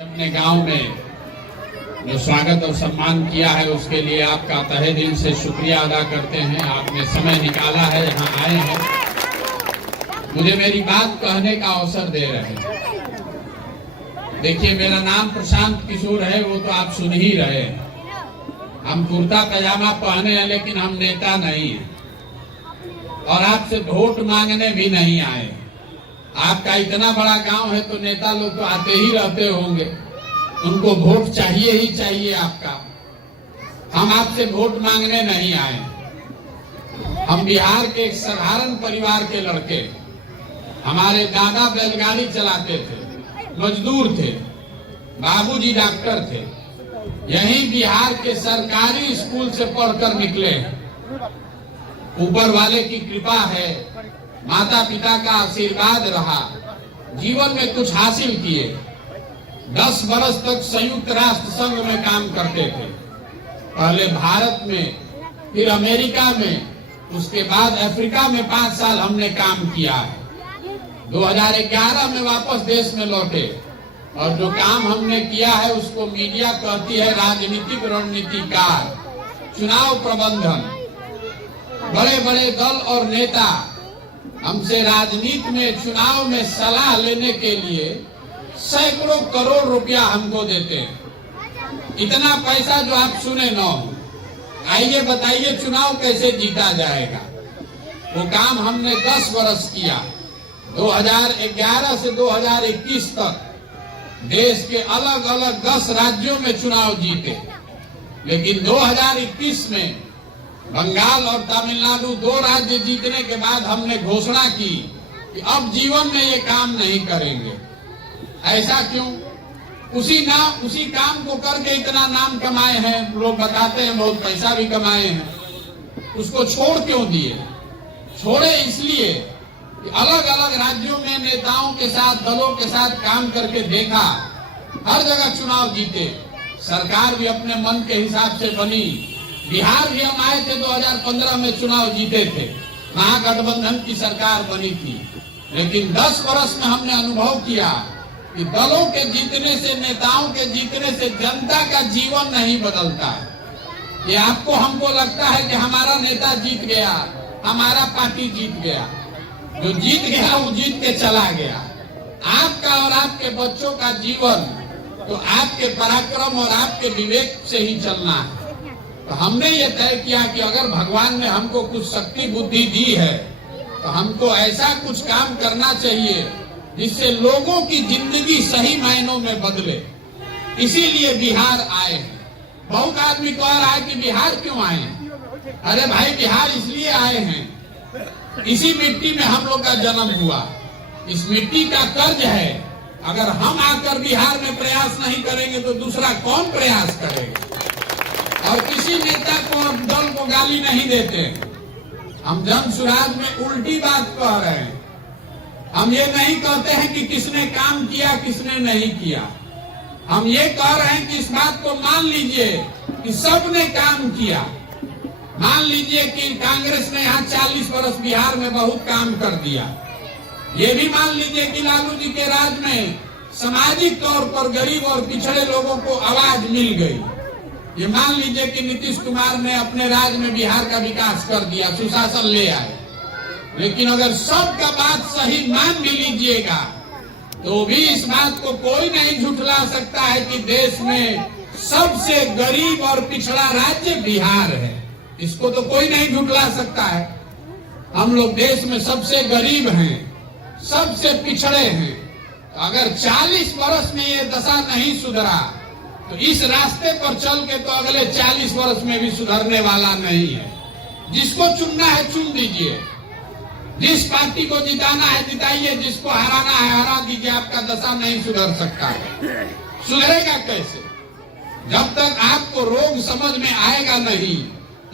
अपने गांव में जो स्वागत और सम्मान किया है उसके लिए आपका तहे दिल से शुक्रिया अदा करते हैं। आपने समय निकाला है, यहाँ आए हैं, मुझे मेरी बात कहने का अवसर दे रहे हैं। देखिए, मेरा नाम प्रशांत किशोर है, वो तो आप सुन ही रहे हैं। हम कुर्ता पैजामा पहने हैं लेकिन हम नेता नहीं हैं और आपसे वोट मांगने भी नहीं आए। आपका इतना बड़ा गांव है तो नेता लोग तो आते ही रहते होंगे, उनको वोट चाहिए ही चाहिए आपका। हम आपसे वोट मांगने नहीं आए। हम बिहार के एक साधारण परिवार के लड़के, हमारे दादा बैलगाड़ी चलाते थे, मजदूर थे, बाबूजी डॉक्टर थे, यही बिहार के सरकारी स्कूल से पढ़कर निकले। ऊपर वाले की कृपा है, माता पिता का आशीर्वाद रहा, जीवन में कुछ हासिल किए। 10 बरस तक संयुक्त राष्ट्र संघ में काम करते थे, पहले भारत में, फिर अमेरिका में, उसके बाद अफ्रीका में 5 साल हमने काम किया है। 2011 में वापस देश में लौटे और जो काम हमने किया है उसको मीडिया कहती है राजनीतिक रणनीतिकार, चुनाव प्रबंधन। बड़े बड़े दल और नेता हमसे राजनीति में, चुनाव में सलाह लेने के लिए सैकड़ों करोड़ रुपया हमको देते हैं। इतना पैसा जो आप सुने न हो। आइए बताइए चुनाव कैसे जीता जाएगा। वो काम हमने 10 बरस किया। 2011 से 2021 तक देश के अलग अलग 10 राज्यों में चुनाव जीते, लेकिन 2021 में बंगाल और तमिलनाडु 2 राज्य जीतने के बाद हमने घोषणा की कि अब जीवन में ये काम नहीं करेंगे। ऐसा क्यों? उसी काम को करके इतना नाम कमाए हैं, लोग बताते हैं बहुत पैसा भी कमाए हैं। उसको छोड़ क्यों दिए? छोड़े इसलिए कि अलग अलग राज्यों में नेताओं के साथ, दलों के साथ काम करके देखा, हर जगह चुनाव जीते, सरकार भी अपने मन के हिसाब से बनी। बिहार भी हम आए थे 2015 में, चुनाव जीते थे, महागठबंधन की सरकार बनी थी। लेकिन 10 वर्ष में हमने अनुभव किया कि दलों के जीतने से, नेताओं के जीतने से जनता का जीवन नहीं बदलता है। ये आपको हमको लगता है कि हमारा नेता जीत गया, हमारा पार्टी जीत गया। जो जीत गया वो जीत के चला गया। आपका और आपके बच्चों का जीवन तो आपके पराक्रम और आपके विवेक से ही चलना है। तो हमने ये तय किया कि अगर भगवान ने हमको कुछ शक्ति बुद्धि दी है तो हमको ऐसा कुछ काम करना चाहिए जिससे लोगों की जिंदगी सही मायनों में बदले। इसीलिए बिहार आए हैं। बहुत आदमी कह रहा है कि बिहार क्यों आए हैं? अरे भाई, बिहार इसलिए आए हैं, इसी मिट्टी में हम लोग का जन्म हुआ, इस मिट्टी का कर्ज है। अगर हम आकर बिहार में प्रयास नहीं करेंगे तो दूसरा कौन प्रयास करेगा? और किसी नेता को, दल को गाली नहीं देते। हम जन सुराज में उल्टी बात कह रहे हैं। हम ये नहीं कहते हैं कि किसने काम किया, किसने नहीं किया। हम ये कह रहे हैं कि इस बात को मान लीजिए कि सबने काम किया। मान लीजिए कि कांग्रेस ने यहाँ 40 वर्ष बिहार में बहुत काम कर दिया। ये भी मान लीजिए कि लालू जी के राज में सामाजिक तौर पर गरीब और पिछड़े लोगों को आवाज मिल गई। ये मान लीजिए कि नीतीश कुमार ने अपने राज में बिहार का विकास कर दिया, सुशासन ले आए। लेकिन अगर सबका बात सही मान भी लीजिएगा तो भी इस बात को कोई नहीं झुठला सकता है कि देश में सबसे गरीब और पिछड़ा राज्य बिहार है। इसको तो कोई नहीं झुठला सकता है। हम लोग देश में सबसे गरीब हैं, सबसे पिछड़े हैं। तो अगर 40 वर्ष में ये दशा नहीं सुधरा तो इस रास्ते पर चल के तो अगले 40 वर्ष में भी सुधरने वाला नहीं है। जिसको चुनना है चुन दीजिए, जिस पार्टी को जिताना है जिताइए, जिसको हराना है हरा दीजिए। आपका दशा नहीं सुधर सकता है। सुधरेगा कैसे? जब तक आपको रोग समझ में आएगा नहीं,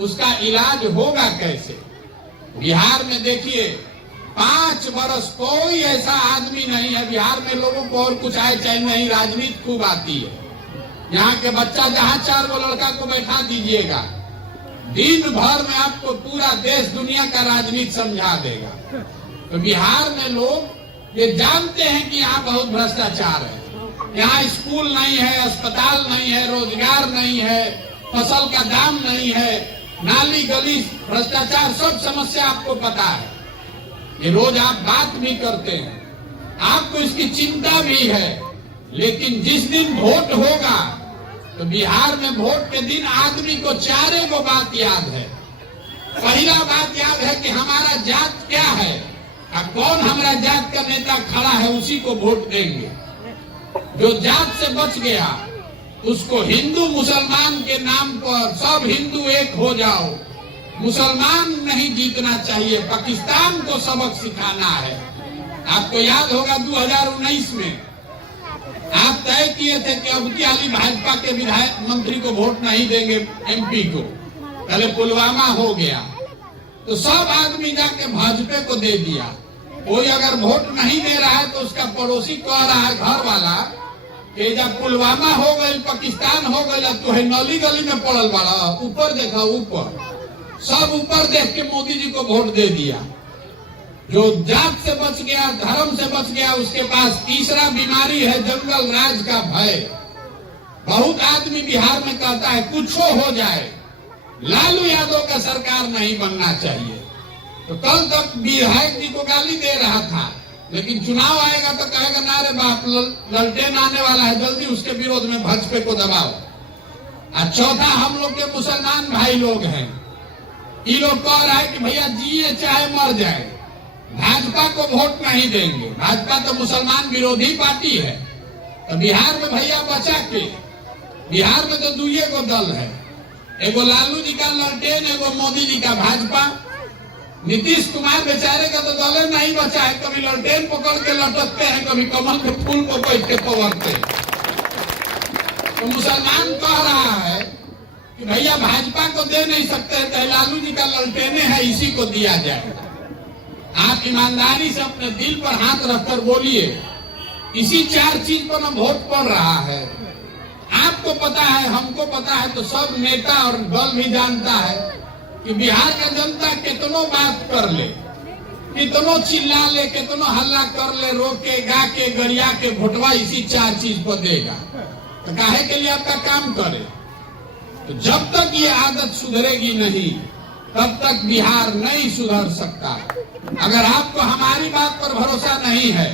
उसका इलाज होगा कैसे? बिहार में देखिए, 5 वर्ष कोई ऐसा आदमी नहीं है बिहार में, लोगों को और कुछ आए चाहे नहीं, राजनीति खूब आती है। यहाँ के बच्चा जहाँ 4 गो लड़का को बैठा दीजिएगा, दिन भर में आपको पूरा देश दुनिया का राजनीति समझा देगा। तो बिहार में लोग ये जानते हैं कि यहाँ बहुत भ्रष्टाचार है, यहाँ स्कूल नहीं है, अस्पताल नहीं है, रोजगार नहीं है, फसल का दाम नहीं है, नाली गली भ्रष्टाचार, सब समस्या आपको पता है। ये रोज आप बात भी करते हैं, आपको इसकी चिंता भी है। लेकिन जिस दिन वोट होगा तो बिहार में वोट के दिन आदमी को चारे को बात याद है। पहला बात याद है कि हमारा जात क्या है और कौन हमारा जात का नेता खड़ा है, उसी को वोट देंगे। जो जात से बच गया उसको हिंदू मुसलमान के नाम पर सब हिंदू एक हो जाओ, मुसलमान नहीं जीतना चाहिए, पाकिस्तान को सबक सिखाना है। आपको याद होगा 2019 में आप तय किए थे कि अब की हाली भाजपा के विधायक मंत्री को वोट नहीं देंगे, एमपी को। पहले पुलवामा हो गया तो सब आदमी जाके भाजपा को दे दिया। कोई अगर वोट नहीं दे रहा है तो उसका पड़ोसी कह रहा है, घर वाला, कि जब पुलवामा हो गई, पाकिस्तान हो गई, तो है नली गली में पड़ल बड़ा, ऊपर देखा, ऊपर सब ऊपर देख के मोदी जी को वोट दे दिया। जो जात से बच गया, धर्म से बच गया, उसके पास तीसरा बीमारी है जंगल राज का भय। बहुत आदमी बिहार में कहता है कुछ हो जाए, लालू यादव का सरकार नहीं बनना चाहिए। तो कल तक विधायक जी को गाली दे रहा था, लेकिन चुनाव आएगा तो कहेगा ना रे बाप, ललटेन आने वाला है, जल्दी उसके विरोध में भाजपा को दबाओ। और चौथा, हम लोग के मुसलमान भाई लोग हैं, ये लोग कह रहा है कि भैया जिए चाहे मर जाए, भाजपा को वोट नहीं देंगे। भाजपा तो मुसलमान विरोधी पार्टी है। तो बिहार में भैया बचा के, बिहार में तो दुइये को दल है, एगो लालू जी का ललटेन, एगो मोदी जी का भाजपा। नीतीश कुमार बेचारे का तो दल नहीं बचा है, कभी ललटेन पकड़ के लटकते हैं, कभी कमल के फूल को बैठ के पकड़ते। तो मुसलमान कह रहा है कि भैया भाजपा को दे नहीं सकते, तो लालू जी का ललटेने है, इसी को दिया जाए। आप ईमानदारी से अपने दिल पर हाथ रखकर बोलिए, इसी चार चीज पर ना वोट पड़ रहा है। आपको पता है, हमको पता है, तो सब नेता और दल भी जानता है कि बिहार का जनता कितनो बात कर ले, कितनो चिल्ला ले, कितनो हल्ला कर ले, रोके गा के गरिया के वोटवा इसी चार चीज पर देगा। तो काहे के लिए आपका काम करे? तो जब तक ये आदत सुधरेगी नहीं, तब तक बिहार नहीं सुधर सकता। अगर आपको हमारी बात पर भरोसा नहीं है,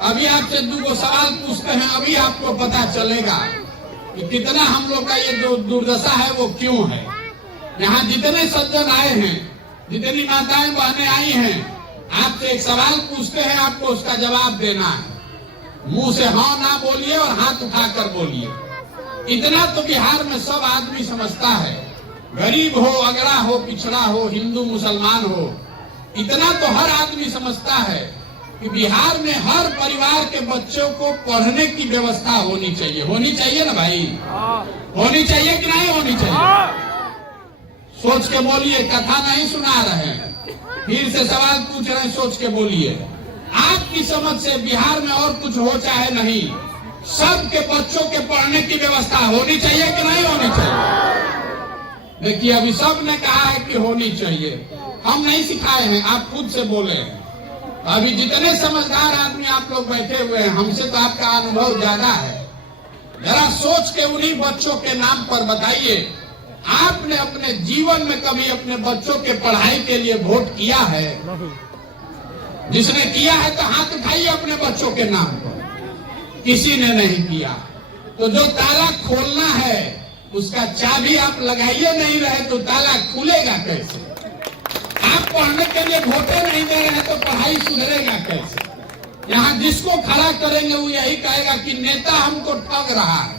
अभी आपसे दो सवाल पूछते हैं, अभी आपको पता चलेगा कि कितना हम लोग का ये जो दुर्दशा है वो क्यों है। यहाँ जितने सज्जन आए हैं, जितनी माताएं बहनें आई हैं, आपसे एक सवाल पूछते हैं, आपको उसका जवाब देना है। मुंह से हाँ ना बोलिए और हाथ उठाकर बोलिए। इतना तो बिहार में सब आदमी समझता है, गरीब हो, अगड़ा हो, पिछड़ा हो, हिंदू मुसलमान हो, इतना तो हर आदमी समझता है कि बिहार में हर परिवार के बच्चों को पढ़ने की व्यवस्था होनी चाहिए। होनी चाहिए ना भाई? होनी चाहिए कि नहीं होनी चाहिए? सोच के बोलिए, कथा नहीं सुना रहे हैं, फिर से सवाल पूछ रहे हैं, सोच के बोलिए। आपकी समझ से बिहार में और कुछ हो चाहे नहीं, सबके बच्चों के पढ़ने की व्यवस्था होनी चाहिए कि नहीं होनी चाहिए? देखिए, अभी सब ने कहा है कि होनी चाहिए, हम नहीं सिखाए हैं, आप खुद से बोले हैं। अभी जितने समझदार आदमी आप लोग बैठे हुए हैं, हमसे तो आपका अनुभव ज्यादा है। जरा सोच के उन्हीं बच्चों के नाम पर बताइए, आपने अपने जीवन में कभी अपने बच्चों के पढ़ाई के लिए वोट किया है? जिसने किया है तो हाथ उठाइए अपने बच्चों के नाम पर। किसी ने नहीं किया। तो जो ताला खोलना है उसका चाबी आप लगाइए नहीं रहे तो ताला खुलेगा कैसे? आप पढ़ने के लिए वोटे नहीं दे रहे हैं तो पढ़ाई सुधरेगा कैसे? यहाँ जिसको खड़ा करेंगे वो यही कहेगा कि नेता हमको ठग रहा है।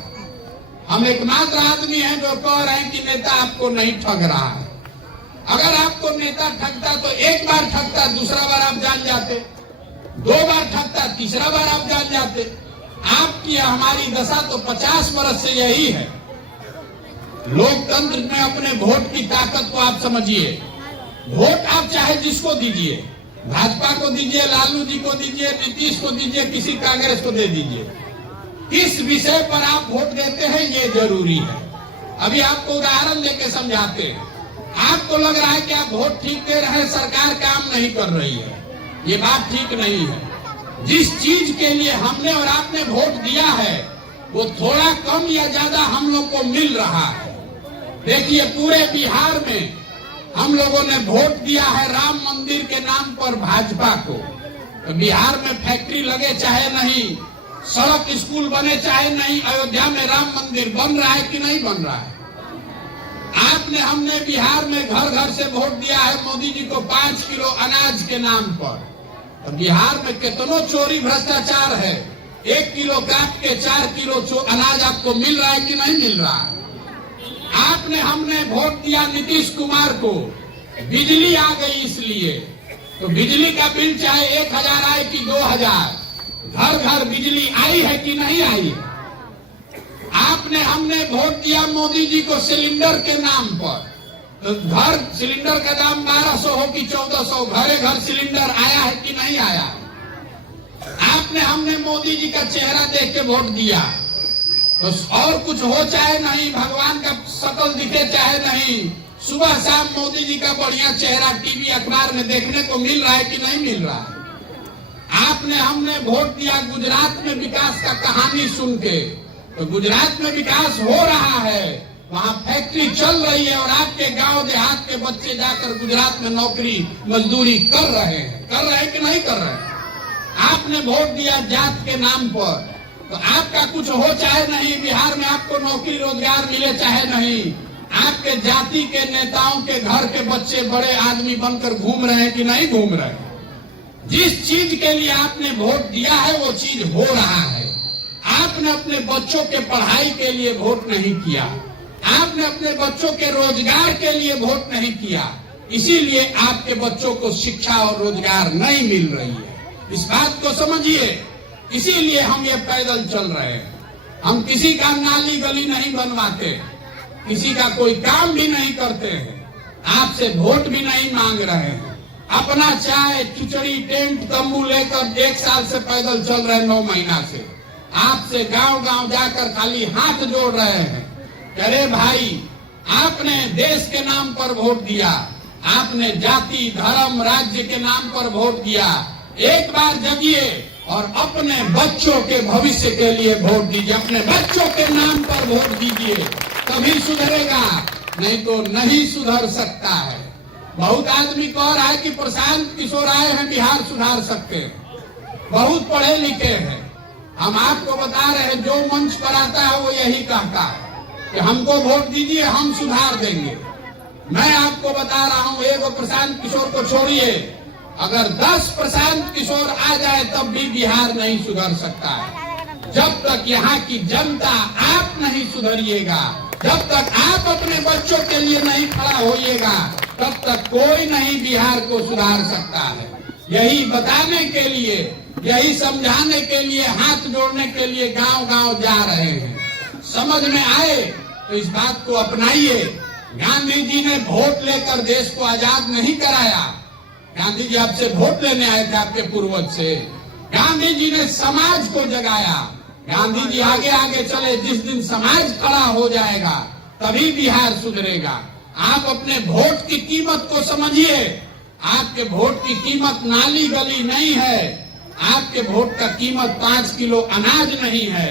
हम एकमात्र आदमी हैं जो कह रहे हैं कि नेता आपको नहीं ठग रहा है। अगर आपको नेता ठगता तो एक बार ठगता, दूसरा बार आप जान जाते, दो बार ठगता, तीसरा बार आप जान जाते। आपकी हमारी दशा तो 50 वर्ष से यही है। लोकतंत्र में अपने वोट की ताकत को आप समझिए। वोट आप चाहे जिसको दीजिए, भाजपा को दीजिए, लालू जी को दीजिए, नीतीश को दीजिए, किसी कांग्रेस को दे दीजिए, किस विषय पर आप वोट देते हैं ये जरूरी है। अभी आपको उदाहरण लेके समझाते हैं। आपको लग रहा है कि आप वोट ठीक दे रहे हैं, सरकार काम नहीं कर रही है, ये बात ठीक नहीं है। जिस चीज के लिए हमने और आपने वोट दिया है वो थोड़ा कम या ज्यादा हम लोग को मिल रहा है। देखिए पूरे बिहार में हम लोगों ने वोट दिया है राम मंदिर के नाम पर भाजपा को। तो बिहार में फैक्ट्री लगे चाहे नहीं, सड़क स्कूल बने चाहे नहीं, अयोध्या में राम मंदिर बन रहा है कि नहीं बन रहा है? आपने हमने बिहार में घर घर से वोट दिया है मोदी जी को 5 किलो अनाज के नाम पर। तो बिहार में कितनो चोरी भ्रष्टाचार है, 1 किलो काट के 4 किलो अनाज आपको मिल रहा है कि नहीं मिल रहा है? आपने हमने वोट दिया नीतीश कुमार को, बिजली आ गई इसलिए। तो बिजली का बिल चाहे 1000 आए कि 2000, घर घर बिजली आई है कि नहीं आई? आपने हमने वोट दिया मोदी जी को सिलेंडर के नाम पर। तो घर सिलेंडर का दाम 1200 हो कि 1400, घरे घर सिलेंडर आया है कि नहीं आया? आपने हमने मोदी जी का चेहरा देख के वोट दिया। तो और कुछ हो चाहे नहीं, भगवान का शकल दिखे चाहे नहीं, सुबह शाम मोदी जी का बढ़िया चेहरा टीवी अखबार में देखने को मिल रहा है कि नहीं मिल रहा है? आपने हमने वोट दिया गुजरात में विकास का कहानी सुन के। तो गुजरात में विकास हो रहा है, वहाँ फैक्ट्री चल रही है और आपके गांव देहात के बच्चे जाकर गुजरात में नौकरी मजदूरी कर रहे हैं कि नहीं कर रहे हैं? आपने वोट दिया जात के नाम पर। तो आपका कुछ हो चाहे नहीं, बिहार में आपको नौकरी रोजगार मिले चाहे नहीं, आपके जाति के नेताओं के घर के बच्चे बड़े आदमी बनकर घूम रहे हैं कि नहीं घूम रहे हैं? जिस चीज के लिए आपने वोट दिया है वो चीज हो रहा है। आपने अपने बच्चों के पढ़ाई के लिए वोट नहीं किया, आपने अपने बच्चों के रोजगार के लिए वोट नहीं किया, इसीलिए आपके बच्चों को शिक्षा और रोजगार नहीं मिल रही है। इस बात को समझिए, इसीलिए हम ये पैदल चल रहे हैं। हम किसी का नाली गली नहीं बनवाते, किसी का कोई काम भी नहीं करते हैं, आपसे वोट भी नहीं मांग रहे हैं। अपना चाय खिचड़ी टेंट तंबू लेकर 1 साल से पैदल चल रहे हैं, 9 महीना से। आपसे गांव गांव जाकर खाली हाथ जोड़ रहे हैं। अरे भाई, आपने देश के नाम पर वोट दिया, आपने जाति धर्म राज्य के नाम पर वोट दिया। एक बार जगिए और अपने बच्चों के भविष्य के लिए वोट दीजिए, अपने बच्चों के नाम पर वोट दीजिए, तभी सुधरेगा, नहीं तो नहीं सुधर सकता है। बहुत आदमी कह रहा है कि प्रशांत किशोर आए हैं बिहार सुधार सकते हैं, बहुत पढ़े लिखे हैं। हम आपको बता रहे हैं, जो मंच पर आता है वो यही कहता है कि हमको वोट दीजिए, हम सुधार देंगे। मैं आपको बता रहा हूँ, एक प्रशांत किशोर को छोड़िए, अगर 10 प्रशांत किशोर आ जाए तब भी बिहार नहीं सुधर सकता है। जब तक यहाँ की जनता आप नहीं सुधरिएगा, जब तक आप अपने बच्चों के लिए नहीं खड़ा होइएगा, तब तक कोई नहीं बिहार को सुधार सकता है। यही बताने के लिए, यही समझाने के लिए, हाथ जोड़ने के लिए गांव गांव जा रहे हैं। समझ में आए तो इस बात को अपनाइए। गांधी जी ने वोट लेकर देश को आजाद नहीं कराया। गांधी जी आपसे वोट लेने आए थे, आपके पूर्वज से। गांधी जी ने समाज को जगाया। गांधी जी आगे आगे चले, जिस दिन समाज खड़ा हो जाएगा तभी बिहार सुधरेगा। आप अपने वोट की कीमत को समझिए। आपके वोट की कीमत नाली गली नहीं है, आपके वोट का कीमत 5 किलो अनाज नहीं है।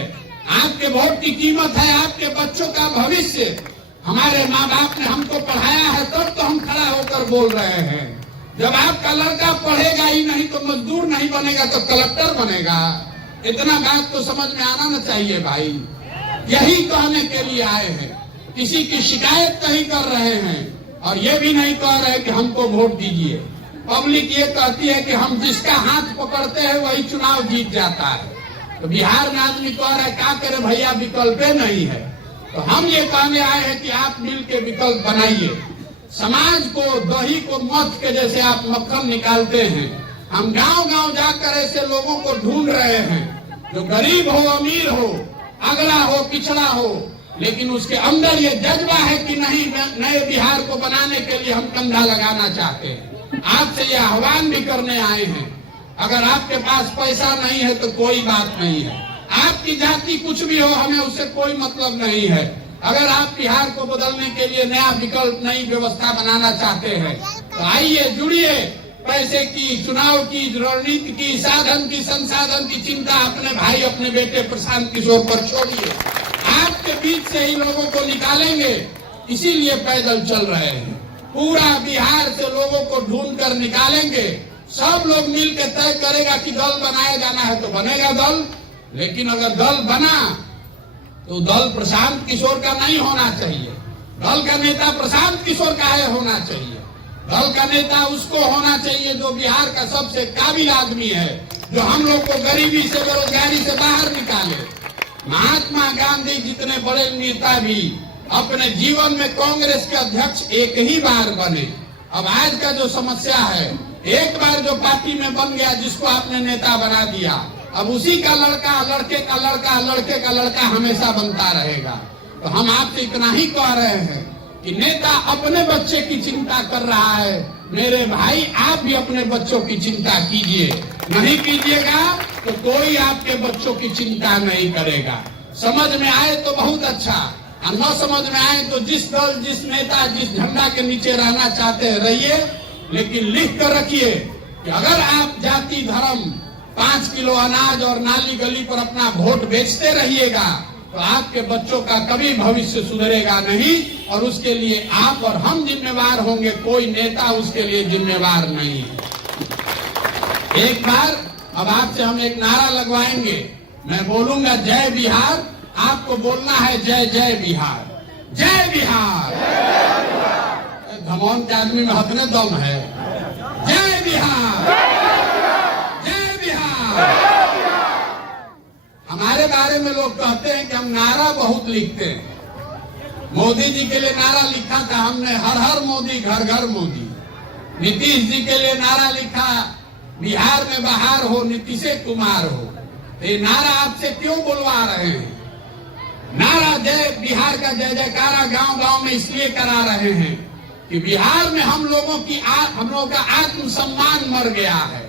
आपके वोट की कीमत है आपके बच्चों का भविष्य। हमारे माँ बाप ने हमको पढ़ाया है, तब तो हम खड़ा होकर बोल रहे हैं। जब आपका लड़का पढ़ेगा ही नहीं तो मजदूर नहीं बनेगा तो कलेक्टर बनेगा। इतना बात तो समझ में आना न चाहिए भाई। यही कहने के लिए आए हैं, किसी की शिकायत नहीं कर रहे हैं और ये भी नहीं कह रहे कि हमको वोट दीजिए। पब्लिक ये कहती है कि हम जिसका हाथ पकड़ते हैं वही चुनाव जीत जाता है। तो बिहार में आदमी कह रहा है क्या करे भैया, विकल्प नहीं है। तो हम ये कहने आए हैं कि आप मिल के विकल्प बनाइए। समाज को दही को मथ के जैसे आप मक्खन निकालते हैं, हम गांव गांव जाकर ऐसे लोगों को ढूंढ रहे हैं जो गरीब हो अमीर हो, अगला हो पिछड़ा हो, लेकिन उसके अंदर ये जज्बा है कि नहीं, नए बिहार को बनाने के लिए हम कंधा लगाना चाहते हैं। आपसे ये आह्वान भी करने आए हैं, अगर आपके पास पैसा नहीं है तो कोई बात नहीं है, आपकी जाति कुछ भी हो, हमें उससे कोई मतलब नहीं है। अगर आप बिहार को बदलने के लिए नया विकल्प, नई व्यवस्था बनाना चाहते हैं तो आइए, जुड़िए, पैसे की, चुनाव की, रणनीति की, साधन की, संसाधन की चिंता अपने भाई, अपने बेटे प्रशांत किशोर पर छोड़िए। आपके बीच से ही लोगों को निकालेंगे, इसीलिए पैदल चल रहे हैं। पूरा बिहार से लोगों को ढूंढ कर निकालेंगे। सब लोग मिलकर तय करेगा कि दल बनाया जाना है तो बनेगा दल, लेकिन अगर दल बना तो दल प्रशांत किशोर का नहीं होना चाहिए। दल का नेता प्रशांत किशोर का है होना चाहिए। दल का नेता उसको होना चाहिए जो बिहार का सबसे काबिल आदमी है, जो हम लोग को गरीबी से, बेरोजगारी से बाहर निकाले। महात्मा गांधी जितने बड़े नेता भी अपने जीवन में कांग्रेस के अध्यक्ष एक ही बार बने। अब आज का जो समस्या है, एक बार जो पार्टी में बन गया, जिसको आपने नेता बना दिया, अब उसी का लड़का, लड़के का लड़का, लड़के का लड़का हमेशा बनता रहेगा। तो हम आपसे इतना ही कह रहे हैं कि नेता अपने बच्चे की चिंता कर रहा है। मेरे भाई, आप भी अपने बच्चों की चिंता कीजिए। नहीं कीजिएगा तो कोई आपके बच्चों की चिंता नहीं करेगा। समझ में आए तो बहुत अच्छा, और न समझ में आए तो जिस दल, जिस नेता, जिस झंडा के नीचे रहना चाहते हैं रहिए, लेकिन लिख कर रखिए कि अगर आप जाति, धर्म, 5 किलो अनाज और नाली गली पर अपना वोट बेचते रहिएगा तो आपके बच्चों का कभी भविष्य सुधरेगा नहीं, और उसके लिए आप और हम जिम्मेवार होंगे, कोई नेता उसके लिए जिम्मेवार नहीं है। एक बार अब आपसे हम एक नारा लगवाएंगे। मैं बोलूंगा जय बिहार, आपको बोलना है जय जय बिहार, जय बिहार। धमौन के आदमी में हथने दम है। जय बिहार, जय बिहार। हमारे बारे में लोग कहते हैं कि हम नारा बहुत लिखते हैं। मोदी जी के लिए नारा लिखा था हमने, हर हर मोदी, घर घर मोदी। नीतीश जी के लिए नारा लिखा, बिहार में बहार हो, नीतीश कुमार हो। ये नारा आपसे क्यों बुलवा रहे हैं? नारा जय बिहार का जय जयकारा गांव गांव में इसलिए करा रहे हैं कि बिहार में हम लोगों का आत्मसम्मान मर गया है।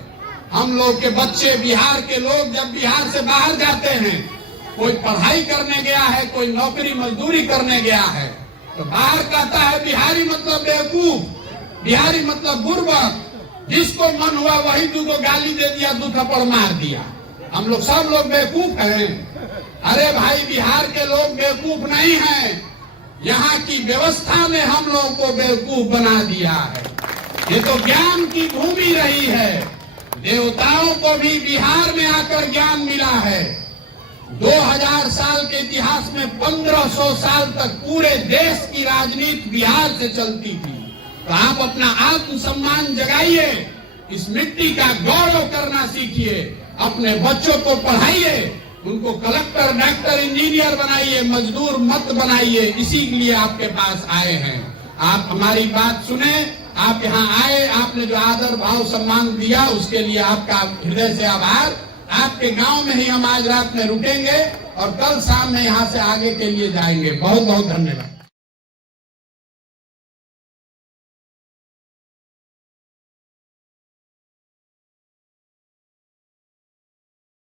हम लोग के बच्चे, बिहार के लोग जब बिहार से बाहर जाते हैं, कोई पढ़ाई करने गया है, कोई नौकरी मजदूरी करने गया है, तो बाहर कहता है बिहारी मतलब बेवकूफ, बिहारी मतलब बुर्बक। जिसको मन हुआ वही दूगो गाली दे दिया, 2 थप्पड़ मार दिया। हम लोग सब लोग बेवकूफ हैं। अरे भाई, बिहार के लोग बेवकूफ नहीं हैं, यहाँ की व्यवस्था ने हम लोगों को बेवकूफ बना दिया है। ये तो ज्ञान की भूमि रही है। देवताओं को भी बिहार में आकर ज्ञान मिला है। 2000 साल के इतिहास में 1500 साल तक पूरे देश की राजनीति बिहार से चलती थी। तो आप अपना आत्मसम्मान जगाइए, इस मिट्टी का गौरव करना सीखिए, अपने बच्चों को पढ़ाइए, उनको कलेक्टर, डॉक्टर, इंजीनियर बनाइए, मजदूर मत बनाइए। इसी लिए आपके पास आए हैं। आप हमारी बात सुने, आप यहाँ आए, आपने जो आदर भाव सम्मान दिया उसके लिए आपका हृदय से आभार। आपके गांव में ही हम आज रात में रुकेंगे और कल शाम में यहाँ से आगे के लिए जाएंगे। बहुत बहुत धन्यवाद।